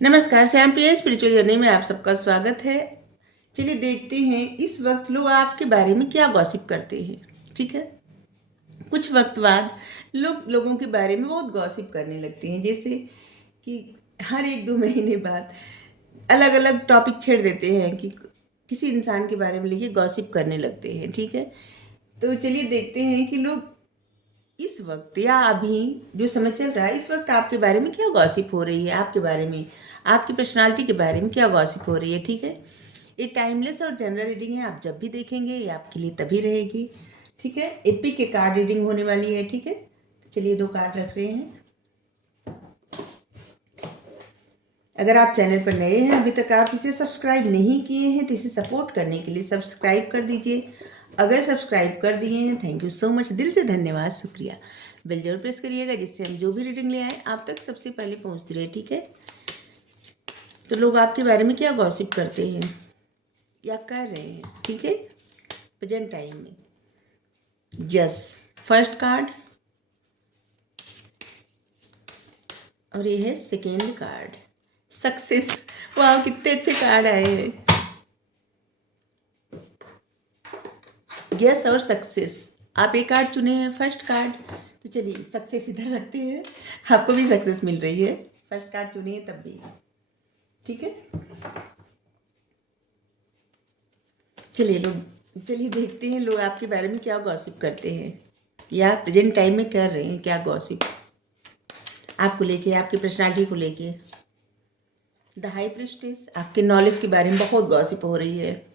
नमस्कार, श्याम प्रिया spiritual journey में आप सबका स्वागत है। चलिए देखते हैं इस वक्त लोग आपके बारे में क्या गॉसिप करते हैं। ठीक है, कुछ वक्त बाद लोग लोगों के बारे में बहुत गॉसिप करने लगते हैं, जैसे कि हर 1-2 महीने बाद अलग अलग टॉपिक छेड़ देते हैं कि किसी इंसान के बारे में लेके गॉसिप करने लगते हैं। ठीक है, तो चलिए देखते हैं कि लोग इस वक्त या अभी जो समय चल रहा है इस वक्त आपके बारे में क्या गॉसिप हो रही है, आपके बारे में, आपकी पर्सनालिटी के बारे में क्या गॉसिप हो रही है। ठीक है, ये टाइमलेस और जनरल रीडिंग है, आप जब भी देखेंगे ये आपके लिए तभी रहेगी। ठीक है, एपी के कार्ड रीडिंग होने वाली है। ठीक है, तो चलिए 2 कार्ड रख रहे हैं। अगर आप चैनल पर नए हैं, अभी तक आप इसे सब्सक्राइब नहीं किए हैं, तो इसे सपोर्ट करने के लिए सब्सक्राइब कर दीजिए। अगर सब्सक्राइब कर दिए हैं, थैंक यू सो मच, दिल से धन्यवाद, शुक्रिया। बेल जरूर प्रेस करिएगा, जिससे हम जो भी रीडिंग ले आए आप तक सबसे पहले पहुंचती रहे। ठीक है, तो लोग आपके बारे में क्या गॉसिप करते हैं या कर रहे हैं। ठीक है, प्रेजेंट टाइम में। यस, फर्स्ट कार्ड और ये है सेकेंड कार्ड, सक्सेस। वाह, कितने अच्छे कार्ड आए हैं। यस और सक्सेस, आप एक कार्ड चुने हैं, फर्स्ट कार्ड। तो चलिए सक्सेस इधर रखते हैं, आपको भी सक्सेस मिल रही है, फर्स्ट कार्ड चुने हैं तब भी। ठीक है, चलिए देखते हैं लोग आपके बारे में क्या गॉसिप करते हैं या प्रेजेंट टाइम में कर रहे हैं क्या गॉसिप आपको लेके, आपकी पर्सनालिटी को लेके। द हाई प्रिस्टेस, आपके नॉलेज के बारे में बहुत गॉसिप हो रही है।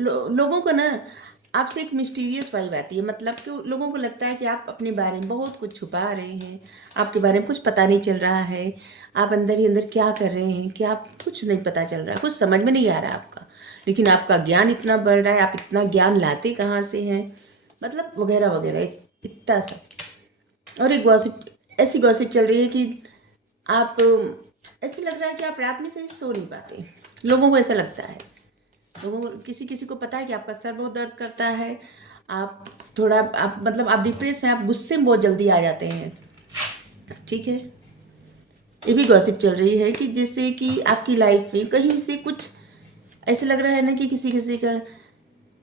लोगों को ना आपसे एक मिस्टीरियस वाइब आती है, मतलब कि लोगों को लगता है कि आप अपने बारे में बहुत कुछ छुपा रहे हैं, आपके बारे में कुछ पता नहीं चल रहा है, आप अंदर ही अंदर क्या कर रहे हैं कि आप कुछ नहीं पता चल रहा है, कुछ समझ में नहीं आ रहा है आपका। लेकिन आपका ज्ञान इतना बढ़ रहा है, आप इतना ज्ञान लाते कहाँ से हैं, मतलब वगैरह वगैरह इतना सब। और एक गॉसिप, ऐसी गॉसिप चल रही है कि आप, ऐसे लग रहा है कि आप रात में सही सो नहीं पाते, लोगों को ऐसा लगता है। लोगों को, किसी किसी को पता है कि आपका सर बहुत दर्द करता है, आप थोड़ा, आप मतलब आप डिप्रेस हैं, आप गुस्से में बहुत जल्दी आ जाते हैं। ठीक है, ये भी गॉसिप चल रही है कि जैसे कि आपकी लाइफ में कहीं से कुछ ऐसे लग रहा है ना कि किसी किसी का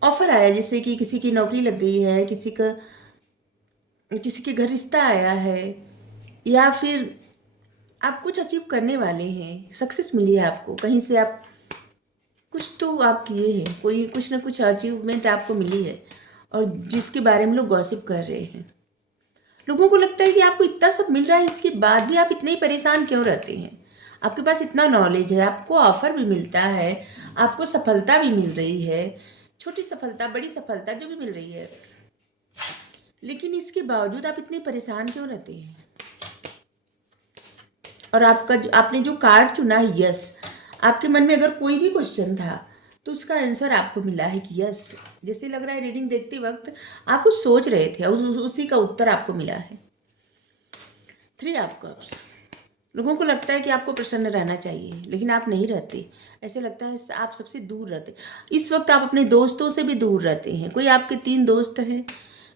ऑफर आया, जैसे कि किसी की नौकरी लग गई है, किसी के घर रिश्ता आया है, या फिर आप कुछ अचीव करने वाले हैं, सक्सेस मिली है आपको, कहीं से आप कुछ तो आप किए हैं, कोई कुछ ना कुछ अचीवमेंट आपको मिली है, और जिसके बारे में लोग गॉसिप कर रहे हैं। लोगों को लगता है कि आपको इतना सब मिल रहा है, इसके बाद भी आप इतने ही परेशान क्यों रहते हैं। आपके पास इतना नॉलेज है, आपको ऑफर भी मिलता है, आपको सफलता भी मिल रही है, छोटी सफलता बड़ी सफलता जो भी मिल रही है, लेकिन इसके बावजूद आप इतने परेशान क्यों रहते हैं। और आपने जो कार्ड चुना है, यस, आपके मन में अगर कोई भी क्वेश्चन था तो उसका आंसर आपको मिला है कि यस, जैसे लग रहा है रीडिंग देखते वक्त आप कुछ सोच रहे थे, उसी का उत्तर आपको मिला है। 3 ऑफ कप्स, लोगों को लगता है कि आपको प्रसन्न रहना चाहिए, लेकिन आप नहीं रहते, ऐसे लगता है आप सबसे दूर रहते। इस वक्त आप अपने दोस्तों से भी दूर रहते हैं। कोई आपके 3 दोस्त हैं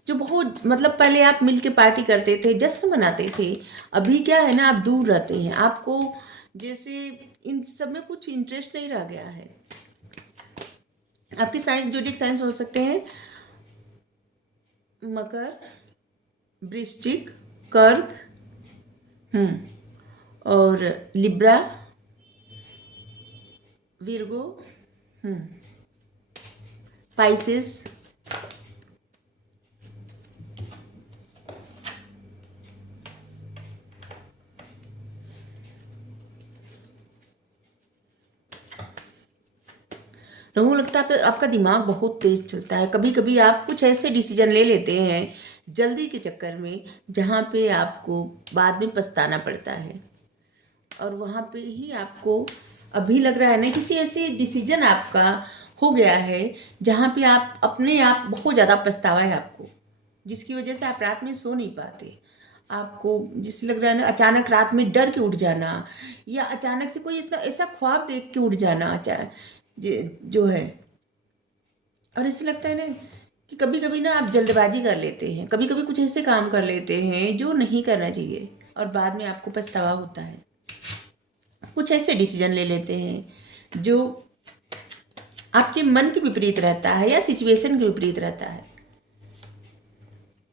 जो बहुत, मतलब पहले आप मिल के पार्टी करते थे, जश्न मनाते थे, अभी क्या है ना, आप दूर रहते हैं, आपको जैसे इन सब में कुछ इंटरेस्ट नहीं रह गया है। आपके साइंस, जोडिक साइंस हो सकते हैं मकर, वृश्चिक, कर्क, और लिब्रा, विर्गो, पाइसेस, लोगों को लगता है आपका दिमाग बहुत तेज चलता है। कभी कभी आप कुछ ऐसे डिसीजन ले लेते हैं जल्दी के चक्कर में, जहाँ पे आपको बाद में पछताना पड़ता है, और वहाँ पे ही आपको अभी लग रहा है ना किसी ऐसे डिसीजन आपका हो गया है जहाँ पे आप अपने आप बहुत ज़्यादा पछतावा है आपको, जिसकी वजह से आप रात में सो नहीं पाते। आपको जिससे लग रहा है ना, अचानक रात में डर के उठ जाना, या अचानक से कोई इतना ऐसा ख्वाब देख के उठ जाना अचानक जो है। और ऐसे लगता है ना कि कभी कभी ना आप जल्दबाजी कर लेते हैं, कभी कभी कुछ ऐसे काम कर लेते हैं जो नहीं करना चाहिए, और बाद में आपको पछतावा होता है। कुछ ऐसे डिसीजन ले लेते हैं जो आपके मन के विपरीत रहता है या सिचुएशन के विपरीत रहता है।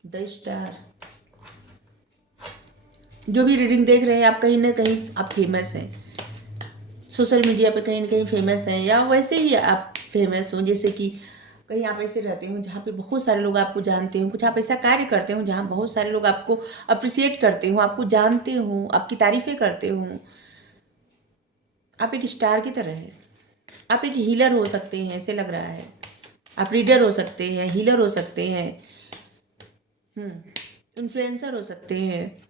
द स्टार, जो भी रीडिंग देख रहे हैं आप, कहीं ना कहीं आप फेमस हैं सोशल मीडिया पे, कहीं ना कहीं फेमस हैं, या वैसे ही आप फेमस हो, जैसे कि कहीं आप ऐसे रहते हो जहाँ पे बहुत सारे लोग आपको जानते हो, कुछ आप ऐसा कार्य करते हो जहाँ बहुत सारे लोग आपको अप्रिसिएट करते हो, आपको जानते हो, आपकी तारीफें करते हो। आप एक स्टार की तरह हैं। आप एक हीलर हो सकते हैं, ऐसे लग रहा है। आप रीडर हो सकते हैं, हीलर हो सकते हैं, इन्फ्लुएंसर हो सकते हैं।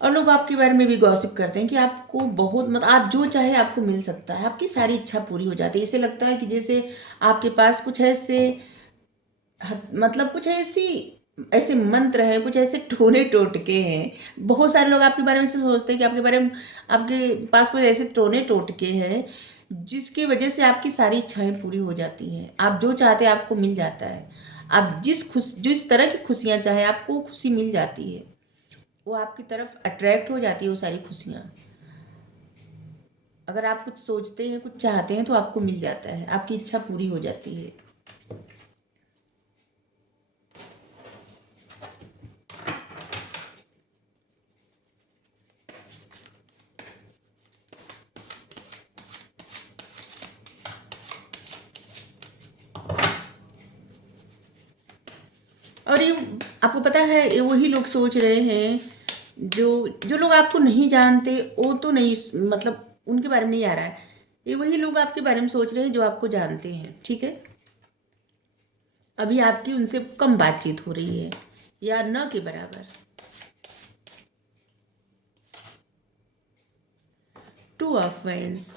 और लोग आपके बारे में भी गॉसिप करते हैं कि आपको बहुत आप जो चाहे आपको मिल सकता है, आपकी सारी इच्छा पूरी हो जाती है। इसे लगता है कि जैसे आपके पास कुछ ऐसे मतलब कुछ ऐसी ऐसे मंत्र हैं, कुछ ऐसे टोने टोटके हैं। बहुत सारे लोग आपके बारे में से सोचते हैं कि आपके बारे में, आपके पास कुछ ऐसे टोने टोटके हैं जिसकी वजह से आपकी सारी इच्छाएं पूरी हो जाती हैं। आप जो चाहते हैं आपको मिल जाता है। आप जिस तरह की खुशियाँ चाहे आपको खुशी मिल जाती है। वो आपकी तरफ अट्रैक्ट हो जाती है वो सारी खुशियाँ। अगर आप कुछ सोचते हैं, कुछ चाहते हैं, तो आपको मिल जाता है, आपकी इच्छा पूरी हो जाती है। और ये आपको पता है, ये वही लोग सोच रहे हैं जो जो लोग आपको नहीं जानते, वो तो नहीं, मतलब उनके बारे में नहीं आ रहा है। ये वही लोग आपके बारे में सोच रहे हैं जो आपको जानते हैं, ठीक है। अभी आपकी उनसे कम बातचीत हो रही है या न के बराबर। टू ऑफ वाइंस,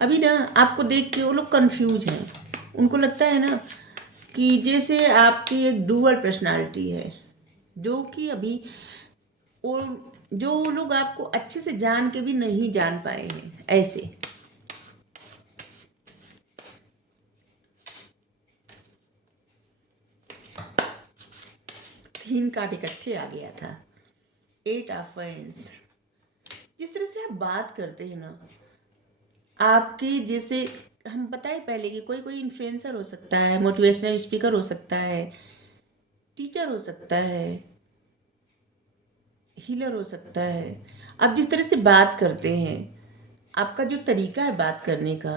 अभी ना आपको देख के वो लोग कंफ्यूज हैं। उनको लगता है ना कि जैसे आपकी एक डुअल पर्सनालिटी है, जो कि अभी वो जो लोग आपको अच्छे से जान के भी नहीं जान पाए हैं, ऐसे। 3 कार्ड इकट्ठे आ गया था। 8 ऑफ वाइंस, जिस तरह से आप बात करते हैं ना, आपकी जैसे हम बताए पहले कि कोई कोई इन्फ्लुएंसर हो सकता है, मोटिवेशनल स्पीकर हो सकता है, टीचर हो सकता है, हीलर हो सकता है। आप जिस तरह से बात करते हैं, आपका जो तरीका है बात करने का,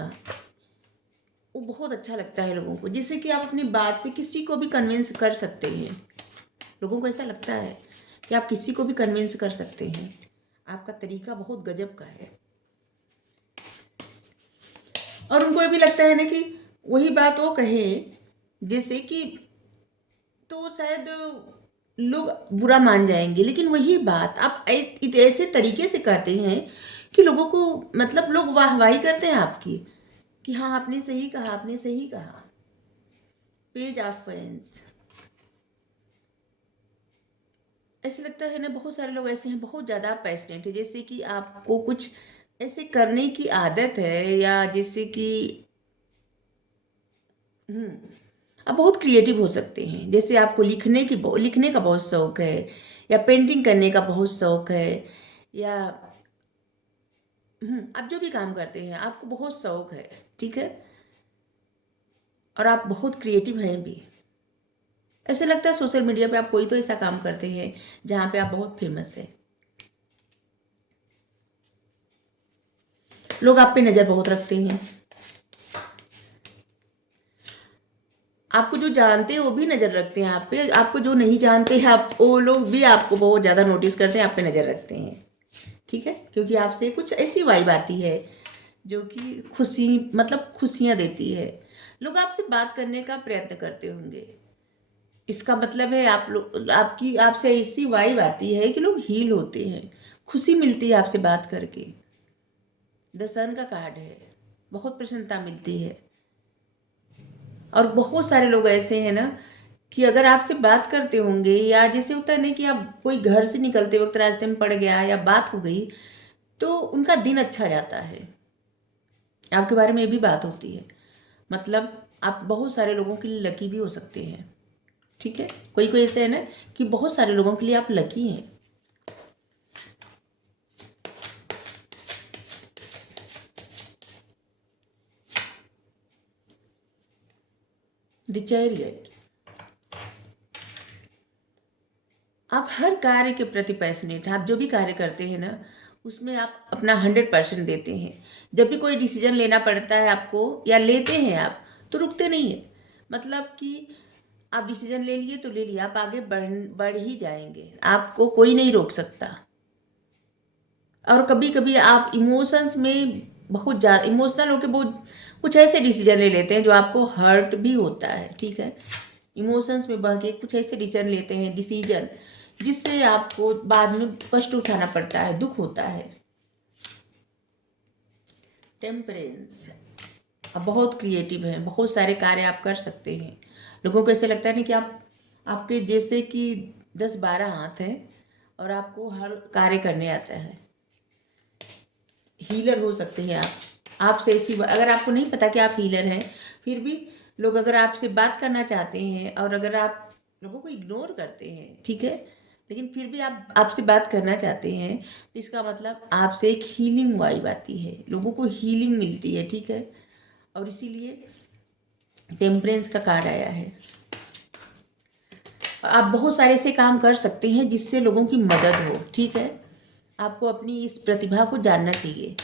वो बहुत अच्छा लगता है लोगों को। जैसे कि आप अपनी बात से किसी को भी कन्विंस कर सकते हैं। लोगों को ऐसा लगता है कि आप किसी को भी कन्विंस कर सकते हैं। आपका तरीका बहुत गजब का है। और उनको ये भी लगता है ना कि वही बात वो कहे, जैसे कि तो शायद लोग बुरा मान जाएंगे, लेकिन वही बात आप ऐसे तरीके से कहते हैं कि लोगों को, मतलब लोग वाहवाही करते हैं आपकी कि हाँ आपने सही कहा, आपने सही कहा। पेज ऑफ फैंस, ऐसे लगता है ना, बहुत सारे लोग ऐसे हैं, बहुत ज़्यादा पैशनेट है। जैसे कि आपको कुछ ऐसे करने की आदत है, या जैसे कि आप बहुत क्रिएटिव हो सकते हैं। जैसे आपको लिखने का बहुत शौक है, या पेंटिंग करने का बहुत शौक है, या आप जो भी काम करते हैं आपको बहुत शौक है, ठीक है। और आप बहुत क्रिएटिव हैं भी। ऐसे लगता है सोशल मीडिया पे आप कोई तो ऐसा काम करते हैं जहाँ पे आप बहुत फेमस है। लोग आप पे नज़र बहुत रखते हैं। आपको जो जानते हैं वो भी नज़र रखते हैं आप पे, आपको जो नहीं जानते हैं आप, वो लोग भी आपको बहुत ज़्यादा नोटिस करते हैं, आप पे नज़र रखते हैं, ठीक है। क्योंकि आपसे कुछ ऐसी वाइब आती है जो कि खुशी, मतलब खुशियाँ देती है। लोग आपसे बात करने का प्रयत्न करते होंगे। इसका मतलब है आप लोग, आपकी आपसे ऐसी वाइब आती है कि लोग हील होते हैं, खुशी मिलती है आपसे बात करके। द सन का कार्ड है, बहुत प्रसन्नता मिलती है। और बहुत सारे लोग ऐसे हैं ना कि अगर आपसे बात करते होंगे, या जैसे होता है ना कि आप कोई घर से निकलते वक्त रास्ते में पड़ गया या बात हो गई, तो उनका दिन अच्छा जाता है। आपके बारे में ये भी बात होती है। मतलब आप बहुत सारे लोगों के लिए लकी भी हो सकते हैं। ठीक है, कोई कोई ऐसे है ना कि बहुत सारे लोगों के लिए आप लकी हैं। द चैरियट, आप हर कार्य के प्रति पैशनेट हैं। आप जो भी कार्य करते हैं ना, उसमें आप अपना 100% देते हैं। जब भी कोई डिसीजन लेना पड़ता है आपको या लेते हैं आप, तो रुकते नहीं हैं। मतलब कि आप डिसीजन ले लिए तो ले लिया, आप आगे बढ़ ही जाएंगे, आपको कोई नहीं रोक सकता। और कभी कभी आप इमोशंस में बहुत ज़्यादा इमोशनल होकर बहुत कुछ ऐसे डिसीजन ले लेते हैं जो आपको हर्ट भी होता है। ठीक है, इमोशंस में बह के कुछ ऐसे डिसीजन जिससे आपको बाद में कष्ट उठाना पड़ता है, दुख होता है। टेम्परेंस, आप बहुत क्रिएटिव हैं, बहुत सारे कार्य आप कर सकते हैं। लोगों को ऐसे लगता है ना कि आपके जैसे कि 10-12 हाथ हैं और आपको हर कार्य करने आता है। हीलर हो सकते हैं आप। आपसे ऐसी अगर आपको नहीं पता कि आप हीलर हैं, फिर भी लोग अगर आपसे बात करना चाहते हैं और अगर आप लोगों को इग्नोर करते हैं, ठीक है, लेकिन फिर भी आप आपसे बात करना चाहते हैं, तो इसका मतलब आपसे एक हीलिंग वाइब आती है, लोगों को हीलिंग मिलती है। ठीक है, और इसीलिए टेम्परेंस का कार्ड आया है। आप बहुत सारे ऐसे काम कर सकते हैं जिससे लोगों की मदद हो। ठीक है, आपको अपनी इस प्रतिभा को जानना चाहिए।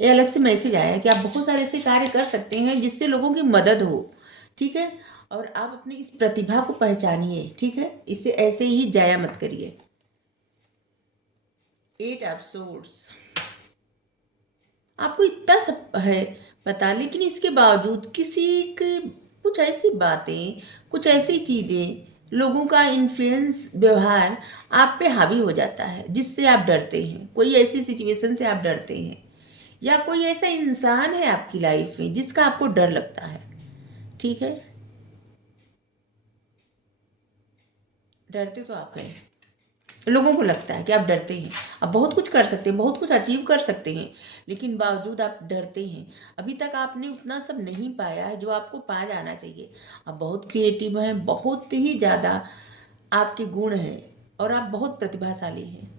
ये अलग से मैसेज आया है कि आप बहुत सारे ऐसे कार्य कर सकते हैं जिससे लोगों की मदद हो। ठीक है, और आप अपनी इस प्रतिभा को पहचानिए। ठीक है, इसे ऐसे ही जाया मत करिए। 8 ऑफ सोर्ड्स, आपको इतना सब है पता, लेकिन इसके बावजूद किसी के कुछ ऐसी बातें, कुछ ऐसी चीज़ें, लोगों का इन्फ्लुएंस, व्यवहार आप पे हावी हो जाता है जिससे आप डरते हैं। कोई ऐसी सिचुएशन से आप डरते हैं या कोई ऐसा इंसान है आपकी लाइफ में जिसका आपको डर लगता है। ठीक है, डरते तो आप हैं। लोगों को लगता है कि आप डरते हैं। आप बहुत कुछ कर सकते हैं, बहुत कुछ अचीव कर सकते हैं, लेकिन बावजूद आप डरते हैं। अभी तक आपने उतना सब नहीं पाया है जो आपको पा जाना चाहिए। आप बहुत क्रिएटिव हैं, बहुत ही ज़्यादा आपके गुण हैं और आप बहुत प्रतिभाशाली हैं,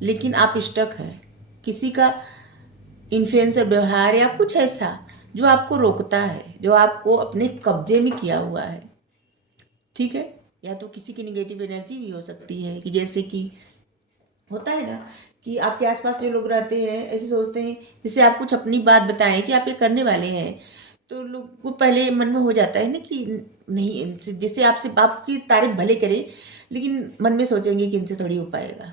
लेकिन आप स्टक हैं। किसी का इन्फ्लुएंसर व्यवहार या कुछ ऐसा जो आपको रोकता है, जो आपको अपने कब्जे में किया हुआ है। ठीक है, या तो किसी की निगेटिव एनर्जी भी हो सकती है कि जैसे कि होता है ना कि आपके आसपास जो लोग रहते हैं ऐसे सोचते हैं, जैसे आप कुछ अपनी बात बताएं कि आप ये करने वाले हैं, तो लोग को पहले मन में हो जाता है ना कि नहीं, जैसे आपसे आपकी तारीफ भले करे लेकिन मन में सोचेंगे कि इनसे थोड़ी हो पाएगा।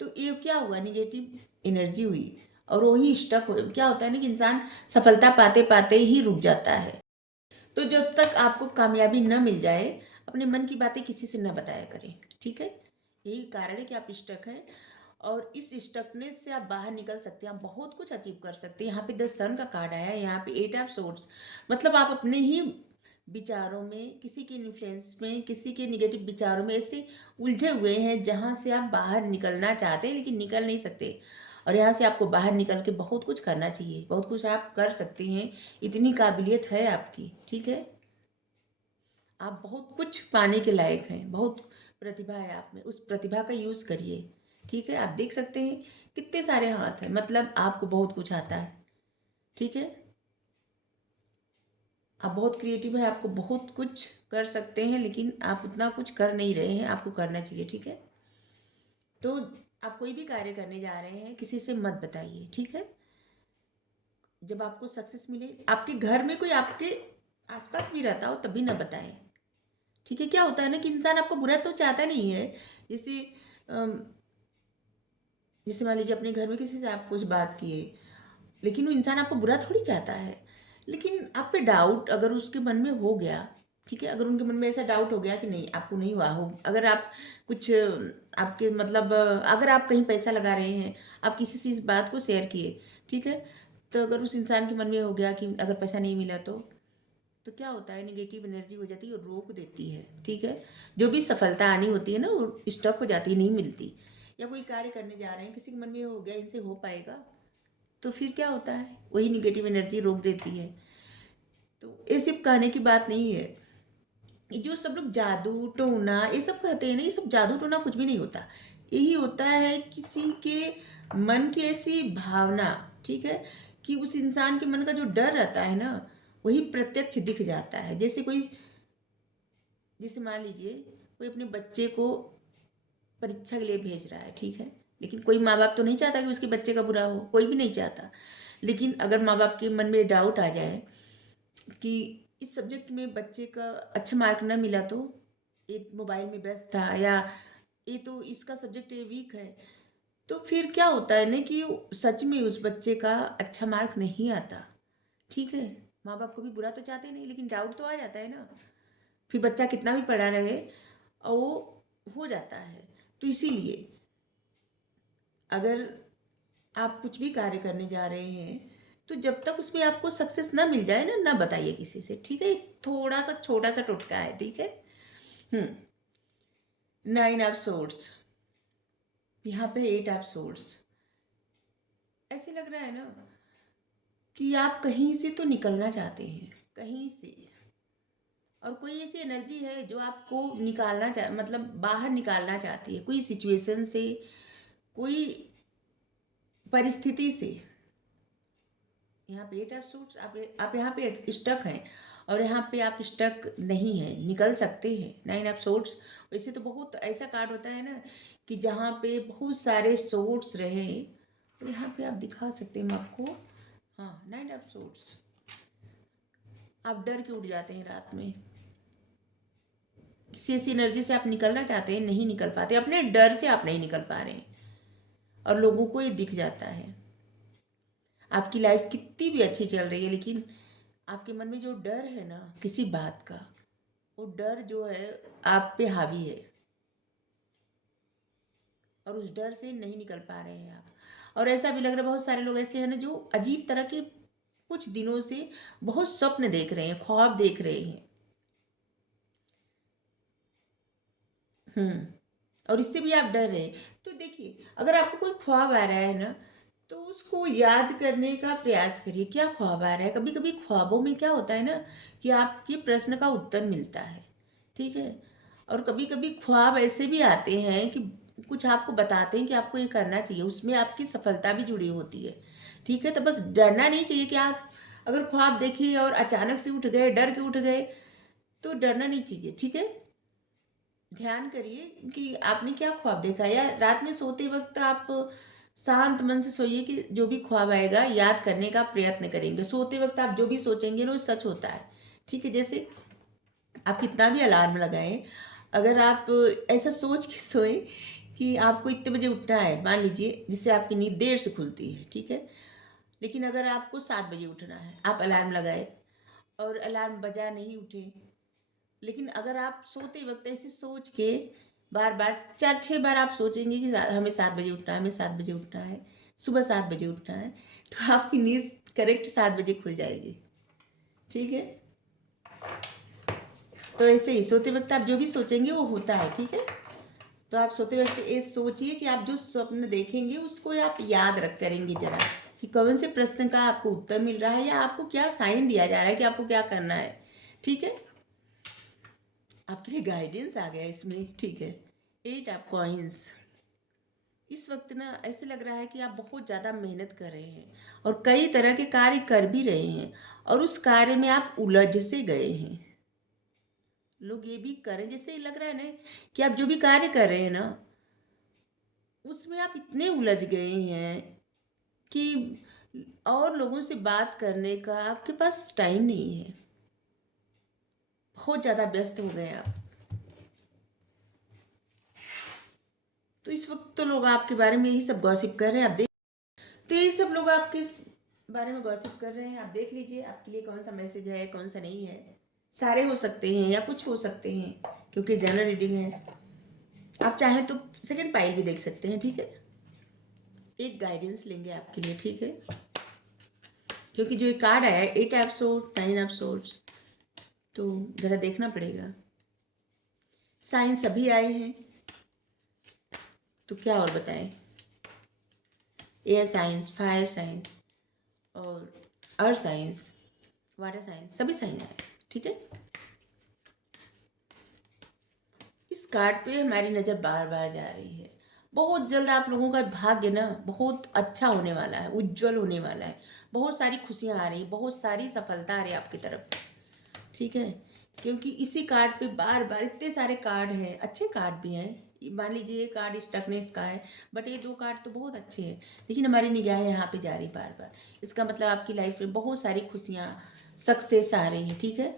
तो ये क्या हुआ, निगेटिव एनर्जी हुई और वही स्टक हो। क्या होता है ना कि इंसान सफलता पाते पाते ही रुक जाता है। तो जब तक आपको कामयाबी न मिल जाए, अपने मन की बातें किसी से न बताया करें। ठीक है, यही कारण है कि आप स्टक हैं और इस स्टकनेस से आप बाहर निकल सकते हैं। आप बहुत कुछ अचीव कर सकते हैं। यहाँ पे द सन का कार्ड आया है, यहाँ पे 8 ऑफ सोर्ड्स, मतलब आप अपने ही विचारों में, किसी के इन्फ्लुएंस में, किसी के निगेटिव विचारों में ऐसे उलझे हुए हैं जहाँ से आप बाहर निकलना चाहते हैं लेकिन निकल नहीं सकते। और यहाँ से आपको बाहर निकल के बहुत कुछ करना चाहिए, बहुत कुछ आप कर सकते हैं, इतनी काबिलियत है आपकी। ठीक है, आप बहुत कुछ पाने के लायक हैं, बहुत प्रतिभा है आप में, उस प्रतिभा का यूज़ करिए। ठीक है, आप देख सकते हैं कितने सारे हाथ हैं, मतलब आपको बहुत कुछ आता है। ठीक है, आप बहुत क्रिएटिव है, आपको बहुत कुछ कर सकते हैं, लेकिन आप उतना कुछ कर नहीं रहे हैं, आपको करना चाहिए। ठीक है, तो आप कोई भी कार्य करने जा रहे हैं किसी से मत बताइए। ठीक है, जब आपको सक्सेस मिले, आपके घर में कोई आपके आसपास भी रहता हो तभी ना बताएं। ठीक है, क्या होता है ना कि इंसान आपको बुरा तो चाहता नहीं है। जैसे अम, जैसे मान लीजिए अपने घर में किसी से आप कुछ बात किए, लेकिन वो इंसान आपको बुरा थोड़ी चाहता है, लेकिन आप पे डाउट अगर उसके मन में हो गया, ठीक है, अगर उनके मन में ऐसा डाउट हो गया कि नहीं आपको नहीं हुआ हो, अगर आप कुछ आपके मतलब अगर आप कहीं पैसा लगा रहे हैं, आप किसी से इस बात को शेयर किए, ठीक है, तो अगर उस इंसान के मन में हो गया कि अगर पैसा नहीं मिला तो क्या होता है, नेगेटिव एनर्जी हो जाती है और रोक देती है। ठीक है, जो भी सफलता आनी होती है ना वो स्टक हो जाती है, नहीं मिलती। या कोई कार्य करने जा रहे हैं, किसी के मन में हो गया इनसे हो पाएगा, तो फिर क्या होता है, वही निगेटिव एनर्जी रोक देती है। तो ये सिर्फ कहने की बात नहीं है। ये जो सब लोग जादू टोना ये सब कहते हैं ना, ये सब जादू टोना कुछ भी नहीं होता। यही होता है किसी के मन की ऐसी भावना, ठीक है, कि उस इंसान के मन का जो डर रहता है ना, वही प्रत्यक्ष दिख जाता है। जैसे मान लीजिए कोई अपने बच्चे को परीक्षा के लिए भेज रहा है, ठीक है, लेकिन कोई माँ बाप तो नहीं चाहता कि उसके बच्चे का बुरा हो, कोई भी नहीं चाहता। लेकिन अगर माँ बाप के मन में डाउट आ जाए कि इस सब्जेक्ट में बच्चे का अच्छा मार्क ना मिला, तो एक मोबाइल में व्यस्त था, या ये तो इसका सब्जेक्ट ये वीक है, तो फिर क्या होता है ना कि सच में उस बच्चे का अच्छा मार्क नहीं आता, ठीक है। माँ बाप को भी बुरा तो चाहते नहीं, लेकिन डाउट तो आ जाता है ना। फिर बच्चा कितना भी पढ़ा रहे और वो हो जाता है। तो इसीलिए अगर आप कुछ भी कार्य करने जा रहे हैं, तो जब तक उसमें आपको सक्सेस ना मिल जाए ना, ना बताइए किसी से, ठीक है। थोड़ा सा छोटा सा टोटका है, ठीक है। 9 ऑफ सोर्ड्स, यहाँ पे 8 ऑफ सोर्ड्स। ऐसे लग रहा है ना कि आप कहीं से तो निकलना चाहते हैं, कहीं से, और कोई ऐसी एनर्जी है जो आपको मतलब बाहर निकालना चाहती है, कोई सिचुएशन से, कोई परिस्थिति से। यहाँ पे 8 ऑफ सूट्स, आप यहाँ पे स्टक हैं, और यहाँ पे आप स्टक नहीं हैं, निकल सकते हैं। 9 ऑफ सोर्ड्स वैसे तो बहुत ऐसा कार्ड होता है ना कि जहाँ पे बहुत सारे सोर्ड्स रहे, तो यहाँ पे आप दिखा सकते हैं मैं आपको। हाँ, 9 ऑफ सोर्ड्स। आप डर के उठ जाते हैं रात में, किसी ऐसी एनर्जी से आप निकलना चाहते हैं, नहीं निकल पाते, अपने डर से आप नहीं निकल पा रहे हैं, और लोगों को ये दिख जाता है। आपकी लाइफ कितनी भी अच्छी चल रही है, लेकिन आपके मन में जो डर है ना किसी बात का, वो डर जो है आप पे हावी है, और उस डर से नहीं निकल पा रहे हैं आप। और ऐसा भी लग रहा है बहुत सारे लोग ऐसे हैं ना जो अजीब तरह के कुछ दिनों से बहुत स्वप्न देख रहे हैं, ख्वाब देख रहे हैं। और इससे भी आप डर रहे हैं। तो देखिए, अगर आपको कोई ख्वाब आ रहा है ना, तो उसको याद करने का प्रयास करिए, क्या ख्वाब आ रहा है। कभी कभी ख्वाबों में क्या होता है ना कि आपके प्रश्न का उत्तर मिलता है, ठीक है। और कभी कभी ख्वाब ऐसे भी आते हैं कि कुछ आपको बताते हैं कि आपको ये करना चाहिए, उसमें आपकी सफलता भी जुड़ी होती है, ठीक है। तो बस डरना नहीं चाहिए कि आप अगर ख्वाब देखिए और अचानक से उठ गए, डर के उठ गए, तो डरना नहीं चाहिए, ठीक है। ध्यान करिए कि आपने क्या ख्वाब देखा, या रात में सोते वक्त आप शांत मन से सोइए कि जो भी ख्वाब आएगा याद करने का प्रयत्न करेंगे। सोते वक्त आप जो भी सोचेंगे ना वो सच होता है, ठीक है। जैसे आप कितना भी अलार्म लगाएं, अगर आप ऐसा सोच के सोएं कि आपको इतने बजे उठना है, मान लीजिए, जिससे आपकी नींद देर से खुलती है, ठीक है। लेकिन अगर आपको 7 बजे उठना है, आप अलार्म लगाए और अलार्म बजा, नहीं उठे, लेकिन अगर आप सोते वक्त ऐसे सोच के बार बार 4-6 बार आप सोचेंगे कि हमें 7 बजे उठना है, हमें 7 बजे उठना है, सुबह 7 बजे उठना है, तो आपकी नींद करेक्ट 7 बजे खुल जाएगी, ठीक है। तो ऐसे ही सोते वक्त आप जो भी सोचेंगे वो होता है, ठीक है। तो आप सोते वक्त ये सोचिए कि आप जो स्वप्न देखेंगे उसको आप याद रख करेंगे जरा, कि कौन से प्रश्न का आपको उत्तर मिल रहा है, या आपको क्या साइन दिया जा रहा है कि आपको क्या करना है, ठीक है। आपके लिए गाइडेंस आ गया इसमें, ठीक है। 8 ऑफ कॉइंस। इस वक्त ना ऐसे लग रहा है कि आप बहुत ज़्यादा मेहनत कर रहे हैं और कई तरह के कार्य कर भी रहे हैं, और उस कार्य में आप उलझ से गए हैं। लोग ये भी करें, जैसे लग रहा है ना कि आप जो भी कार्य कर रहे हैं ना, उसमें आप इतने उलझ गए हैं कि और लोगों से बात करने का आपके पास टाइम नहीं है, बहुत ज़्यादा व्यस्त हो गए हैं आप। तो इस वक्त तो लोग आपके बारे में यही सब गॉसिप कर रहे हैं, आप देख। तो यही सब लोग आपके इस बारे में गॉसिप कर रहे हैं, आप देख लीजिए आपके लिए कौन सा मैसेज है, कौन सा नहीं है। सारे हो सकते हैं या कुछ हो सकते हैं, क्योंकि जनरल रीडिंग है। आप चाहें तो सेकंड पाइल भी देख सकते हैं, ठीक है। एक गाइडेंस लेंगे आपके लिए, ठीक है, क्योंकि जो ये कार्ड आया है 8 ऑफ सोर्ड्स, 9 ऑफ सोर्ड्स, तो ज़रा देखना पड़ेगा। साइन सभी आए हैं, तो क्या और बताएं। एयर साइंस, फायर साइंस, और अर्थ साइंस, वाटर साइंस, सभी साइंस है, ठीक है। इस कार्ड पे हमारी नज़र बार बार जा रही है। बहुत जल्द आप लोगों का भाग्य ना बहुत अच्छा होने वाला है, उज्जवल होने वाला है। बहुत सारी खुशियाँ आ रही, बहुत सारी सफलता आ रही है आपकी तरफ, ठीक है। क्योंकि इसी कार्ड पे बार बार इतने सारे कार्ड हैं, अच्छे कार्ड भी हैं। मान लीजिए ये कार्ड स्टकनेस का है, बट ये दो कार्ड तो बहुत अच्छे हैं, लेकिन हमारी निगाहें यहाँ पे जा रही बार बार। इसका मतलब आपकी लाइफ में बहुत सारी खुशियाँ, सक्सेस आ रही है, ठीक है।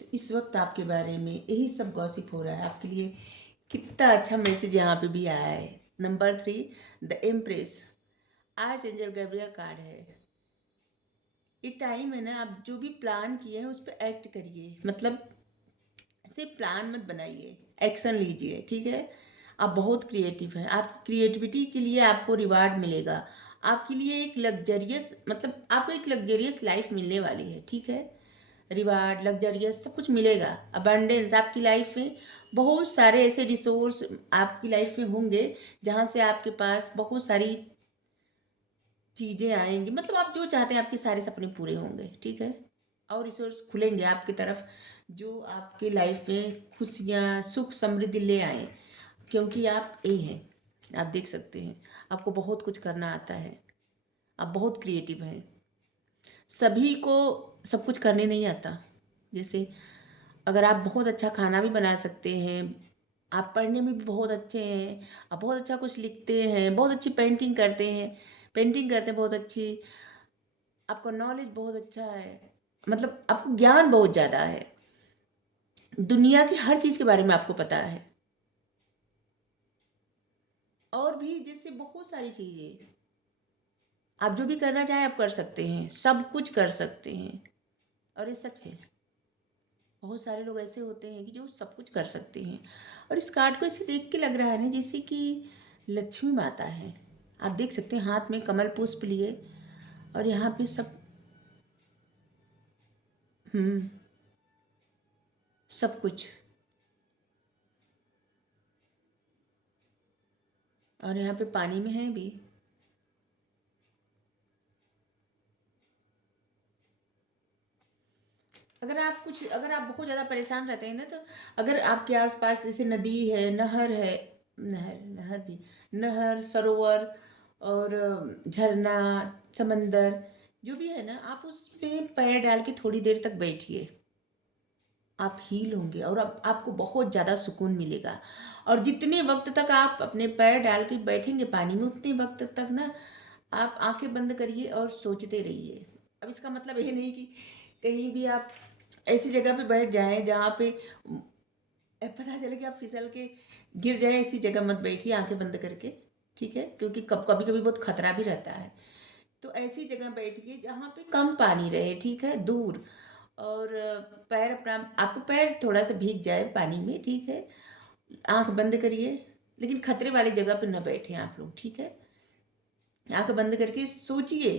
तो इस वक्त आपके बारे में यही सब गॉसिप हो रहा है आपके लिए। कितना अच्छा मैसेज यहाँ पे भी आया है। नंबर 3, द एम्प्रेस, आज एंजल गैब्रियल कार्ड है। ये टाइम है ना, आप जो भी प्लान किए हैं उस पर एक्ट करिए, मतलब सिर्फ प्लान मत बनाइए, एक्शन लीजिए, ठीक है। आप बहुत क्रिएटिव हैं, आप क्रिएटिविटी के लिए आपको रिवार्ड मिलेगा। आपके लिए एक लग्जरियस, मतलब आपको एक लग्जरियस लाइफ मिलने वाली है, ठीक है। रिवार्ड, लग्जरियस सब कुछ मिलेगा। अबंडेंस, आपकी लाइफ में बहुत सारे ऐसे रिसोर्स आपकी लाइफ में होंगे जहाँ से आपके पास बहुत सारी चीज़ें आएंगी, मतलब आप जो चाहते हैं आपके सारे सपने पूरे होंगे, ठीक है। और रिसोर्स खुलेंगे आपकी तरफ जो आपकी लाइफ में खुशियाँ, सुख, समृद्धि ले आए, क्योंकि आप ए हैं। आप देख सकते हैं आपको बहुत कुछ करना आता है, आप बहुत क्रिएटिव हैं। सभी को सब कुछ करने नहीं आता। जैसे अगर आप बहुत अच्छा खाना भी बना सकते हैं, आप पढ़ने में भी बहुत अच्छे हैं, आप बहुत अच्छा कुछ लिखते हैं, बहुत अच्छी पेंटिंग करते हैं, बहुत अच्छी, आपका नॉलेज बहुत अच्छा है, मतलब आपको ज्ञान बहुत ज़्यादा है, दुनिया की हर चीज़ के बारे में आपको पता है, और भी जैसे बहुत सारी चीज़ें, आप जो भी करना चाहें आप कर सकते हैं, सब कुछ कर सकते हैं। और ये सच है, बहुत सारे लोग ऐसे होते हैं कि जो सब कुछ कर सकते हैं। और इस कार्ड को ऐसे देख के लग रहा है ना जैसे कि लक्ष्मी माता है। आप देख सकते हैं हाथ में कमल पुष्प लिए, और यहाँ पे सब हम्म सब कुछ, और यहाँ पे पानी में है भी। अगर आप बहुत ज़्यादा परेशान रहते हैं ना, तो अगर आपके आसपास जैसे नदी है, नहर है, नहर भी, नहर, सरोवर और झरना, समंदर, जो भी है ना, आप उस पे पैर डाल के थोड़ी देर तक बैठिए, आप हील होंगे और आपको बहुत ज़्यादा सुकून मिलेगा। और जितने वक्त तक आप अपने पैर डाल के बैठेंगे पानी में, उतने वक्त तक ना आप आंखें बंद करिए और सोचते रहिए। अब इसका मतलब ये नहीं कि कहीं भी आप ऐसी जगह पे बैठ जाएं जहाँ पे पता चले कि आप फिसल के गिर जाए, ऐसी जगह मत बैठिए आंखें बंद करके, ठीक है, क्योंकि कभी कभी बहुत खतरा भी रहता है। तो ऐसी जगह बैठिए जहाँ पे कम पानी रहे, ठीक है, दूर, और पैर अपना, आपको पैर थोड़ा सा भीग जाए पानी में, ठीक है, आंख बंद करिए, लेकिन खतरे वाली जगह पे न बैठे आप लोग, ठीक है। आंख बंद करके सोचिए,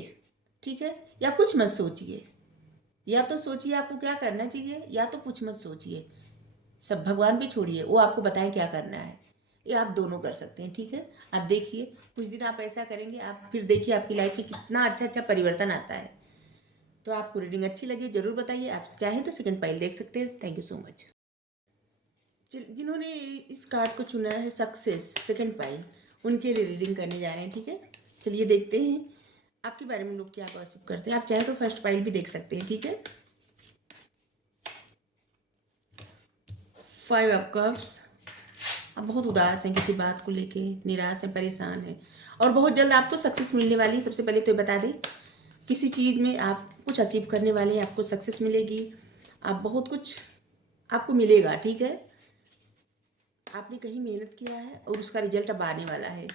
ठीक है, या कुछ मत सोचिए, या तो सोचिए आपको क्या करना चाहिए, या तो कुछ मत सोचिए, सब भगवान पे छोड़िए, वो आपको बताएं क्या करना है। ये आप दोनों कर सकते हैं, ठीक है। आप देखिए कुछ दिन आप ऐसा करेंगे, आप फिर देखिए आपकी लाइफ में कितना अच्छा अच्छा परिवर्तन आता है। तो आपको रीडिंग अच्छी लगी जरूर बताइए, आप चाहें तो सेकंड पाइल देख सकते हैं। Thank you so much. जिन्होंने इस कार्ड को चुना है सक्सेस सेकंड पाइल, उनके लिए रीडिंग करने जा रहे हैं, ठीक है। चलिए देखते हैं आपके बारे में लोग क्या गॉसिप करते हैं। आप चाहे तो फर्स्ट पाइल भी देख सकते हैं, ठीक है। 5 ऑफ कप्स, आप बहुत उदास हैं, किसी बात को लेके निराश हैं, परेशान हैं, और बहुत जल्द आपको सक्सेस मिलने वाली है। सबसे पहले तो बता दें, किसी चीज़ में आप कुछ अचीव करने वाले हैं, आपको सक्सेस मिलेगी, आप बहुत कुछ आपको मिलेगा, ठीक है। आपने कहीं मेहनत किया है और उसका रिजल्ट अब आने वाला है।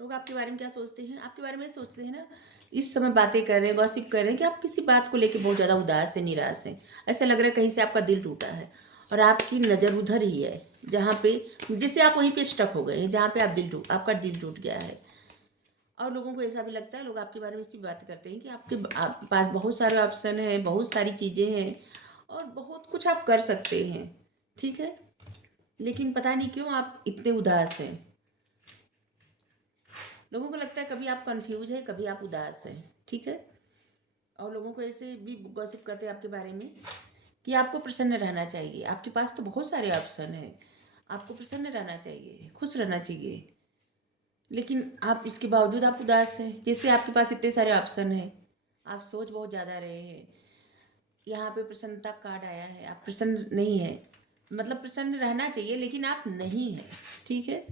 लोग आपके बारे में क्या सोचते हैं, आपके बारे में सोचते हैं ना, इस समय बातें कर रहे हैं, गॉसिप कर रहे हैं कि आप किसी बात को लेके बहुत ज़्यादा उदास है, निराश हैं। ऐसा लग रहा है कहीं से आपका दिल टूटा है और आपकी नज़र उधर ही है जहाँ पे, जैसे आप वहीं पे स्टक हो गए हैं जहाँ पे आपका दिल टूट गया है। और लोगों को ऐसा भी लगता है, लोग आपके बारे में इसी बात करते हैं कि आपके पास बहुत सारे ऑप्शन हैं, बहुत सारी चीज़ें हैं, और बहुत कुछ आप कर सकते हैं, ठीक है। लेकिन पता नहीं क्यों आप इतने उदास हैं। लोगों को लगता है कभी आप कंफ्यूज हैं, कभी आप उदास हैं, ठीक है। और लोगों को ऐसे भी गॉसिप करते हैं आपके बारे में कि आपको प्रसन्न रहना चाहिए, आपके पास तो बहुत सारे ऑप्शन हैं, आपको प्रसन्न रहना चाहिए, खुश रहना चाहिए, लेकिन आप इसके बावजूद आप उदास हैं। जैसे आपके पास इतने सारे ऑप्शन हैं, आप सोच बहुत ज़्यादा रहे हैं। यहाँ पे प्रसन्नता कार्ड आया है, आप प्रसन्न नहीं है, मतलब प्रसन्न रहना चाहिए लेकिन आप नहीं हैं, ठीक है।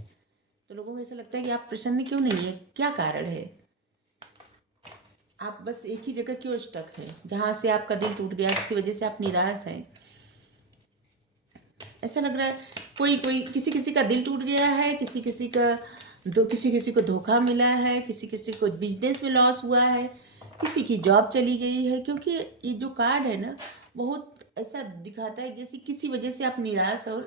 तो लोगों को ऐसा लगता है कि आप प्रसन्न क्यों नहीं है, क्या कारण है, आप बस एक ही जगह क्यों स्टक है, जहाँ से आपका दिल टूट गया, किसी वजह से आप निराश हैं। ऐसा लग रहा है कोई कोई किसी किसी का दिल टूट गया है, किसी किसी का किसी किसी को धोखा मिला है, किसी किसी को बिजनेस में लॉस हुआ है, किसी की जॉब चली गई है। क्योंकि ये जो कार्ड है ना, बहुत ऐसा दिखाता है जैसे किसी वजह से आप निराश और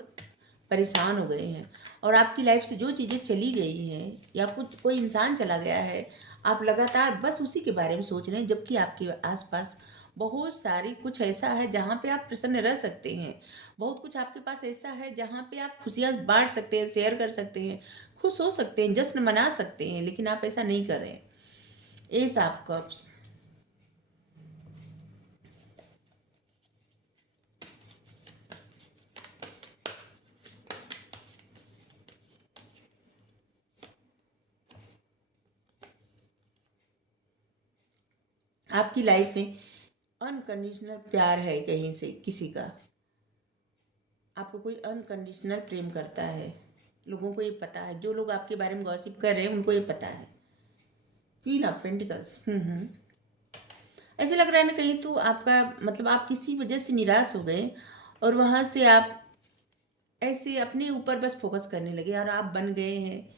परेशान हो गए हैं, और आपकी लाइफ से जो चीज़ें चली गई हैं या कुछ कोई इंसान चला गया है, आप लगातार बस उसी के बारे में सोच रहे हैं, जबकि आपके आसपास बहुत सारी कुछ ऐसा है जहाँ पे आप प्रसन्न रह सकते हैं। बहुत कुछ आपके पास ऐसा है जहाँ पे आप खुशियाँ बांट सकते हैं, शेयर कर सकते हैं, खुश हो सकते हैं, जश्न मना सकते हैं, लेकिन आप ऐसा नहीं कर रहे हैं। एस ऑफ कप्स, आपकी लाइफ में अनकंडीशनल प्यार है कहीं से किसी का, आपको कोई अनकंडीशनल प्रेम करता है। लोगों को ये पता है, जो लोग आपके बारे में गॉसिप कर रहे हैं उनको ये पता है। क्वीन ऑफ पेंटिकल्स, ऐसे लग रहा है ना कहीं तो आपका मतलब आप किसी वजह से निराश हो गए, और वहाँ से आप ऐसे अपने ऊपर बस फोकस करने लगे, और आप बन गए हैं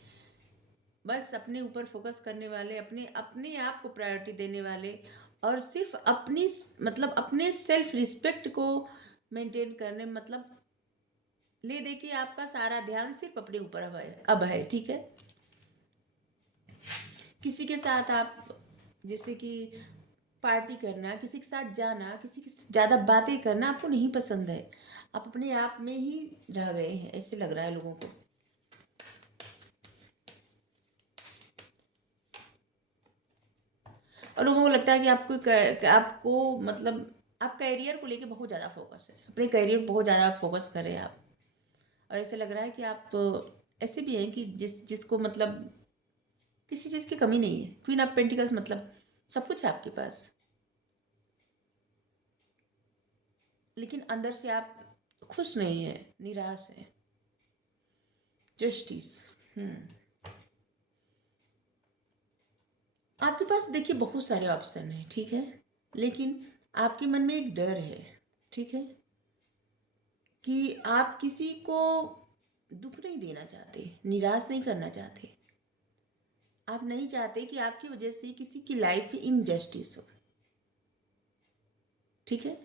बस अपने ऊपर फोकस करने वाले, अपने अपने आप को प्रायोरिटी देने वाले, और सिर्फ अपनी मतलब अपने सेल्फ रिस्पेक्ट को मेंटेन करने, मतलब ले दे के आपका सारा ध्यान सिर्फ अपने ऊपर अब है, ठीक है। किसी के साथ आप जैसे कि पार्टी करना, किसी के साथ जाना, किसी के ज़्यादा बातें करना आपको नहीं पसंद है, आप अपने आप में ही रह गए हैं, ऐसे लग रहा है लोगों को। और लोगों को लगता है कि आपको मतलब आप कैरियर को लेके बहुत ज़्यादा फोकस है, अपने कैरियर पर बहुत ज़्यादा फोकस करें आप। और ऐसे लग रहा है कि आप ऐसे भी हैं कि जिसको मतलब किसी चीज़ की कमी नहीं है। क्वीन ऑफ पेंटिकल्स मतलब सब कुछ है आपके पास, लेकिन अंदर से आप खुश नहीं है, निराश है। जस्टिस, आपके पास देखिए बहुत सारे ऑप्शन हैं, ठीक है, लेकिन आपके मन में एक डर है, ठीक है, कि आप किसी को दुख नहीं देना चाहते, निराश नहीं करना चाहते। आप नहीं चाहते कि आपकी वजह से किसी की लाइफ में इनजस्टिस हो, ठीक है।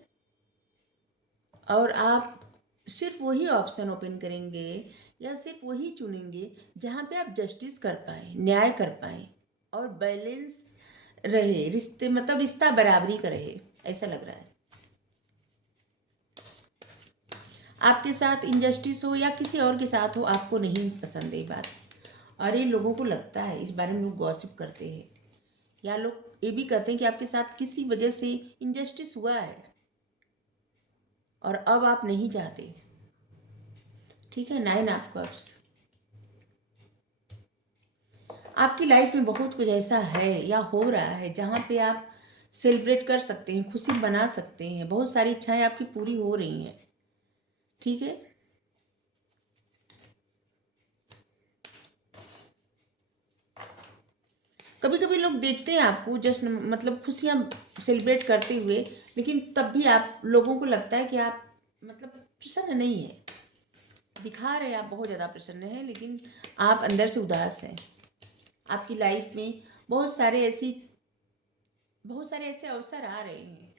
और आप सिर्फ वही ऑप्शन ओपन करेंगे या सिर्फ वही चुनेंगे जहाँ पे आप जस्टिस कर पाए, न्याय कर पाए, और बैलेंस रहे रिश्ते, मतलब रिश्ता बराबरी का रहे, ऐसा लग रहा है। आपके साथ इनजस्टिस हो या किसी और के साथ हो, आपको नहीं पसंद है ये बात। और ये लोगों को लगता है, इस बारे में लोग गॉसिप करते हैं, या लोग ये भी कहते हैं कि आपके साथ किसी वजह से इनजस्टिस हुआ है और अब आप नहीं चाहते, ठीक है। नाइन ऑफ कप्स, आपकी लाइफ में बहुत कुछ ऐसा है या हो रहा है जहाँ पे आप सेलिब्रेट कर सकते हैं, खुशी बना सकते हैं, बहुत सारी इच्छाएं आपकी पूरी हो रही हैं, ठीक है। कभी कभी लोग देखते हैं आपको जश्न मतलब खुशियाँ सेलिब्रेट करते हुए, लेकिन तब भी आप लोगों को लगता है कि आप मतलब प्रसन्न नहीं है, दिखा रहे हैं आप बहुत ज़्यादा प्रसन्न हैं, लेकिन आप अंदर से उदास हैं। आपकी लाइफ में बहुत सारे ऐसे अवसर आ रहे हैं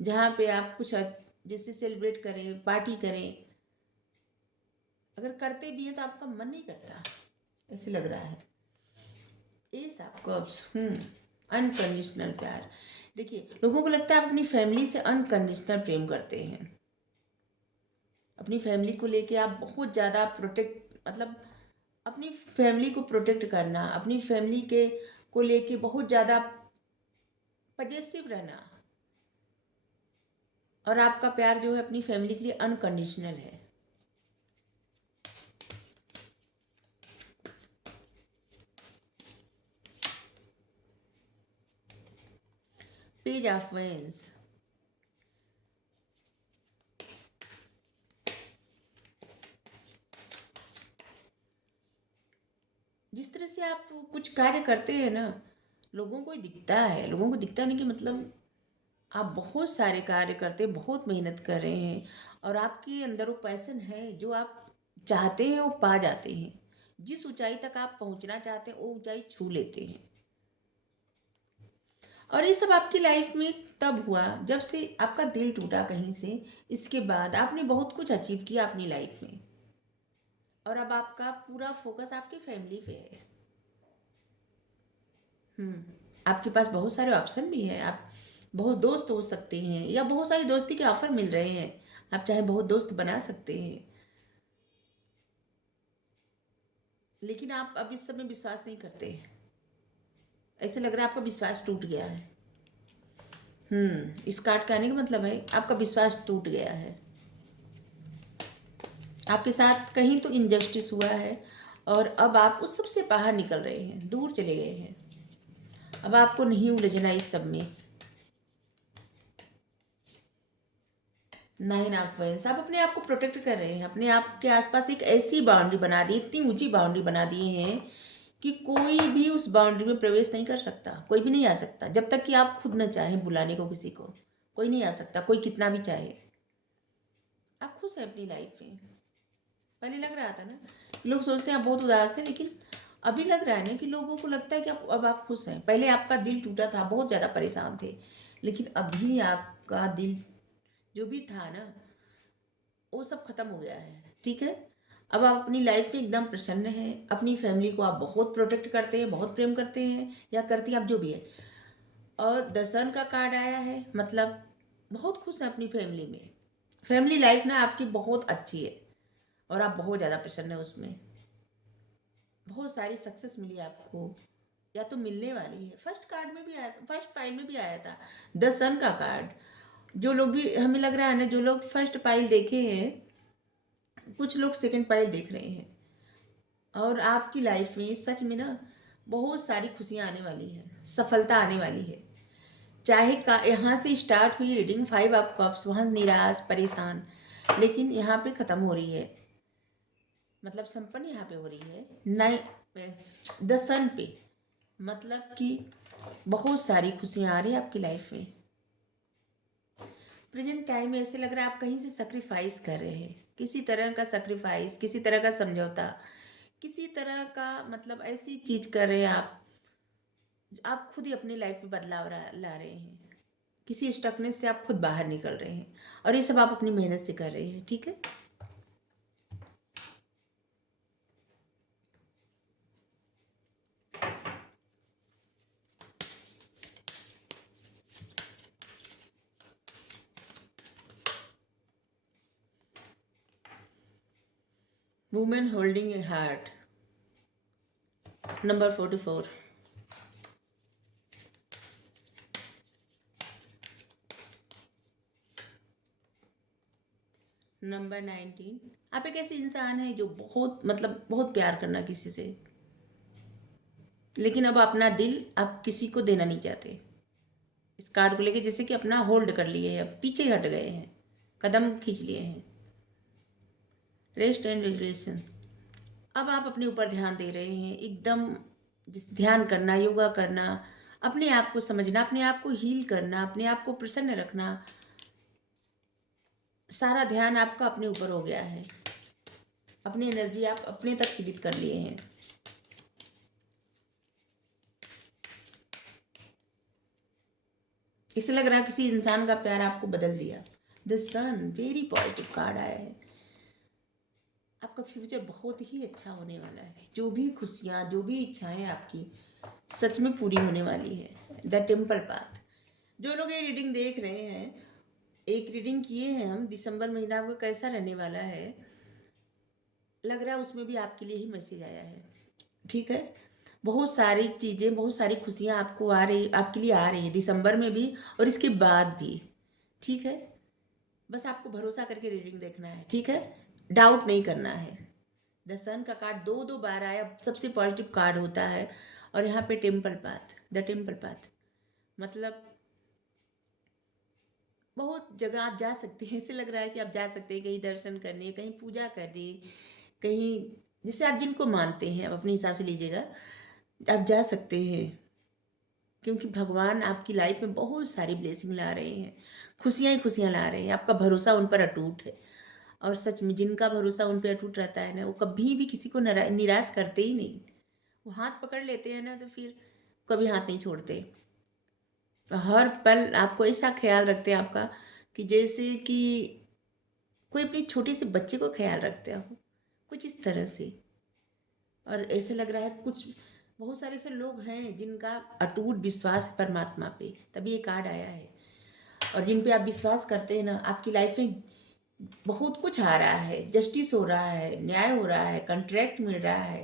जहाँ पे आप कुछ जैसे सेलिब्रेट करें, पार्टी करें, अगर करते भी हैं तो आपका मन नहीं करता, ऐसे लग रहा है। एस ऑफ कप्स, अनकंडीशनल प्यार, देखिए लोगों को लगता है आप अपनी फैमिली से अनकंडीशनल प्रेम करते हैं, अपनी फैमिली को लेके आप बहुत ज़्यादा प्रोटेक्ट, मतलब अपनी फैमिली को प्रोटेक्ट करना, अपनी फैमिली के को लेके बहुत ज़्यादा पजेसिव रहना, और आपका प्यार जो है अपनी फैमिली के लिए अनकंडीशनल है। पेज ऑफ वेंस, जिस तरह से आप कुछ कार्य करते हैं ना, लोगों को दिखता है, लोगों को दिखता नहीं कि मतलब आप बहुत सारे कार्य करते हैं, बहुत मेहनत कर रहे हैं, और आपके अंदर वो पैशन है, जो आप चाहते हैं वो पा जाते हैं। जिस ऊंचाई तक आप पहुंचना चाहते हैं वो ऊंचाई छू लेते हैं। और ये सब आपकी लाइफ में तब हुआ जब से आपका दिल टूटा कहीं से। इसके बाद आपने बहुत कुछ अचीव किया अपनी लाइफ में, और अब आपका पूरा फोकस आपकी फैमिली पे है। आपके पास बहुत सारे ऑप्शन भी हैं। आप बहुत दोस्त हो सकते हैं, या बहुत सारी दोस्ती के ऑफर मिल रहे हैं, आप चाहे बहुत दोस्त बना सकते हैं। लेकिन आप अब इस सब में विश्वास नहीं करते। ऐसे लग रहा है आपका विश्वास टूट गया है। इस कार्ड का आने का मतलब है आपका विश्वास टूट गया है। आपके साथ कहीं तो इनजस्टिस हुआ है, और अब आप उस सब से बाहर निकल रहे हैं, दूर चले गए हैं। अब आपको नहीं उलझना इस सब में। 9 ऑफ वांड्स, आप अपने आप को प्रोटेक्ट कर रहे हैं। अपने आप के आसपास एक ऐसी बाउंड्री बना दी, इतनी ऊंची बाउंड्री बना दी है कि कोई भी उस बाउंड्री में प्रवेश नहीं कर सकता, कोई भी नहीं आ सकता। जब तक कि आप खुद न चाहें बुलाने को किसी को, कोई नहीं आ सकता, कोई कितना भी चाहे। आप खुश हैं अपनी लाइफ में। पहले लग रहा था ना, लोग सोचते हैं आप बहुत उदास हैं, लेकिन अभी लग रहा है ना कि लोगों को लगता है कि अब आप खुश हैं। पहले आपका दिल टूटा था, बहुत ज़्यादा परेशान थे, लेकिन अभी आपका दिल जो भी था ना, वो सब खत्म हो गया है। ठीक है, अब आप अपनी लाइफ में एकदम प्रसन्न हैं। अपनी फैमिली को आप बहुत प्रोटेक्ट करते हैं, बहुत प्रेम करते हैं, या करती हैं, आप जो भी है। और द सन का कार्ड आया है, मतलब बहुत खुश हैं अपनी फैमिली में। फैमिली लाइफ ना आपकी बहुत अच्छी है, और आप बहुत ज़्यादा प्रसन्न हैं उसमें। बहुत सारी सक्सेस मिली आपको, या तो मिलने वाली है। फर्स्ट कार्ड में भी आया था, फर्स्ट फाइल में भी आया था द सन का कार्ड। जो लोग भी, हमें लग रहा है ना, जो लोग फर्स्ट फाइल देखे हैं, कुछ लोग सेकंड फाइल देख रहे हैं। और आपकी लाइफ में सच में ना बहुत सारी खुशियाँ आने वाली है, सफलता आने वाली है। चाहे का यहाँ से स्टार्ट हुई रीडिंग 5 ऑफ कप्स, वहाँ निराश परेशान, लेकिन यहाँ पे ख़त्म हो रही है। मतलब संपन्न यहाँ पे हो रही है। नए द सन पे, मतलब कि बहुत सारी खुशियाँ आ रही है आपकी लाइफ में। प्रेजेंट टाइम में ऐसे लग रहा है आप कहीं से सेक्रीफाइस कर रहे हैं, किसी तरह का सेक्रीफाइस, किसी तरह का समझौता, किसी तरह का, मतलब ऐसी चीज कर रहे हैं आप खुद ही अपनी लाइफ में बदलाव ला रहे हैं। किसी स्टकनेस से आप खुद बाहर निकल रहे हैं, और ये सब आप अपनी मेहनत से कर रहे हैं। ठीक है, वुमेन होल्डिंग ए हार्ट, नंबर 44। नंबर 19, आप एक ऐसे इंसान है जो बहुत, मतलब बहुत प्यार करना किसी से, लेकिन अब अपना दिल आप किसी को देना नहीं चाहते। इस कार्ड को लेके जैसे कि अपना होल्ड कर लिए हैं, अब पीछे हट गए हैं, कदम खींच लिए हैं। रेस्ट एंड रिलेशन, अब आप अपने ऊपर ध्यान दे रहे हैं एकदम। ध्यान करना, योगा करना, अपने आप को समझना, अपने आप को हील करना, अपने आप को प्रसन्न रखना, सारा ध्यान आपका अपने ऊपर हो गया है। अपनी एनर्जी आप अपने तक सीमित कर लिए हैं। इसे लग रहा है किसी इंसान का प्यार आपको बदल दिया। The sun, very positive card आया है। आपका फ्यूचर बहुत ही अच्छा होने वाला है। जो भी खुशियाँ, जो भी इच्छाएं आपकी सच में पूरी होने वाली है। द टेम्पल पाथ, जो लोग ये रीडिंग देख रहे हैं एक रीडिंग किए हैं हम, दिसंबर महीना आपका कैसा रहने वाला है, लग रहा है उसमें भी आपके लिए ही मैसेज आया है। ठीक है, बहुत सारी चीज़ें, बहुत सारी खुशियाँ आपको आ रही, आपके लिए आ रही है दिसंबर में भी और इसके बाद भी। ठीक है, बस आपको भरोसा करके रीडिंग देखना है। ठीक है, डाउट नहीं करना है। द सन का कार्ड दो दो बार आया, सबसे पॉजिटिव कार्ड होता है। और यहाँ पे temple path, the temple path मतलब बहुत जगह आप जा सकते हैं। ऐसे लग रहा है कि आप जा सकते हैं कहीं दर्शन करने, कहीं पूजा करने, कहीं जैसे आप जिनको मानते हैं, आप अपने हिसाब से लीजिएगा, आप जा सकते हैं। क्योंकि भगवान आपकी लाइफ में बहुत सारी ब्लेसिंग ला रहे हैं, खुशियाँ ही खुशियाँ ला रहे हैं। आपका भरोसा उन पर अटूट है। और सच में जिनका भरोसा उन पर अटूट रहता है ना, वो कभी भी किसी को निराश करते ही नहीं। वो हाथ पकड़ लेते हैं ना, तो फिर कभी हाथ नहीं छोड़ते। हर पल आपको ऐसा ख्याल रखते हैं आपका, कि जैसे कि कोई अपनी छोटे से बच्चे को ख्याल रखते हो, कुछ इस तरह से। और ऐसे लग रहा है कुछ बहुत सारे ऐसे लोग हैं जिनका अटूट विश्वास है परमात्मा पे, तभी ये कार्ड आया है। और जिन पे आप विश्वास करते हैं ना, आपकी लाइफ में बहुत कुछ आ रहा है, जस्टिस हो रहा है, न्याय हो रहा है, कॉन्ट्रैक्ट मिल रहा है।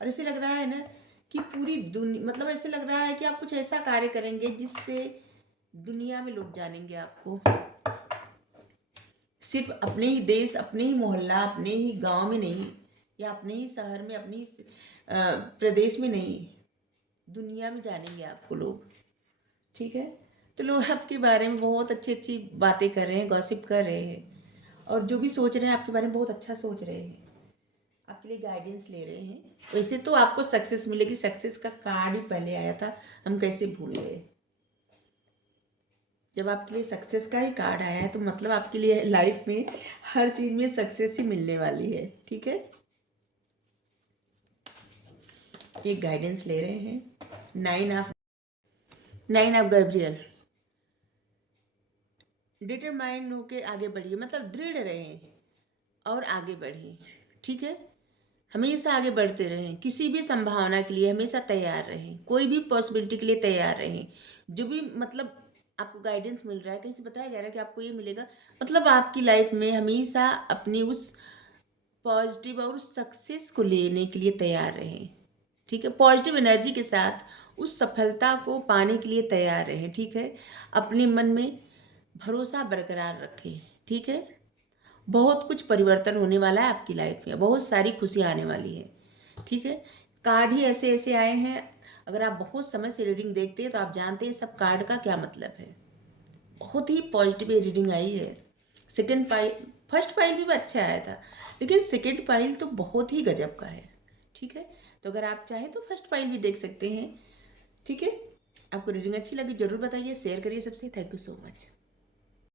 और ऐसे लग रहा है ना कि पूरी दुनिया, मतलब ऐसे लग रहा है कि आप कुछ ऐसा कार्य करेंगे जिससे दुनिया में लोग जानेंगे आपको। सिर्फ अपने ही देश, अपने ही मोहल्ला, अपने ही गांव में नहीं, या अपने ही शहर में, अपने ही प्रदेश में नहीं, दुनिया में जानेंगे आपको लोग। ठीक है, तो लोग आपके बारे में बहुत अच्छी अच्छी बातें कर रहे हैं, गॉसिप कर रहे हैं। और जो भी सोच रहे हैं आपके बारे में बहुत अच्छा सोच रहे हैं, आपके लिए गाइडेंस ले रहे हैं। वैसे तो आपको सक्सेस मिलेगी, सक्सेस का कार्ड ही पहले आया था, हम कैसे भूल गए। जब आपके लिए सक्सेस का ही कार्ड आया है तो मतलब आपके लिए लाइफ में हर चीज़ में सक्सेस ही मिलने वाली है। ठीक है, ये गाइडेंस ले रहे हैं। नाइन ऑफ गैब्रियल, डिटरमाइंड होके आगे बढ़िए, मतलब दृढ़ रहें और आगे बढ़ें। ठीक है, हमेशा आगे बढ़ते रहें, किसी भी संभावना के लिए हमेशा तैयार रहें, कोई भी पॉसिबिलिटी के लिए तैयार रहें। जो भी मतलब आपको गाइडेंस मिल रहा है, कहीं से बताया जा रहा है कि आपको ये मिलेगा, मतलब आपकी लाइफ में हमेशा अपनी उस पॉजिटिव और सक्सेस को लेने के लिए तैयार रहें। ठीक है, पॉजिटिव एनर्जी के साथ उस सफलता को पाने के लिए तैयार रहें। ठीक है, अपने मन में भरोसा बरकरार रखें। ठीक है, बहुत कुछ परिवर्तन होने वाला है आपकी लाइफ में, बहुत सारी खुशियाँ आने वाली है। ठीक है, कार्ड ही ऐसे ऐसे आए हैं। अगर आप बहुत समय से रीडिंग देखते हैं तो आप जानते हैं सब कार्ड का क्या मतलब है। बहुत ही पॉजिटिव रीडिंग आई है। सेकंड पाइल, फर्स्ट पाइल भी अच्छा आया था, लेकिन सेकंड पाइल तो बहुत ही गजब का है। ठीक है, तो अगर आप चाहें तो फर्स्ट पाइल भी देख सकते हैं। ठीक है, आपको रीडिंग अच्छी लगी जरूर बताइए, शेयर करिए सबसे। Thank you so much.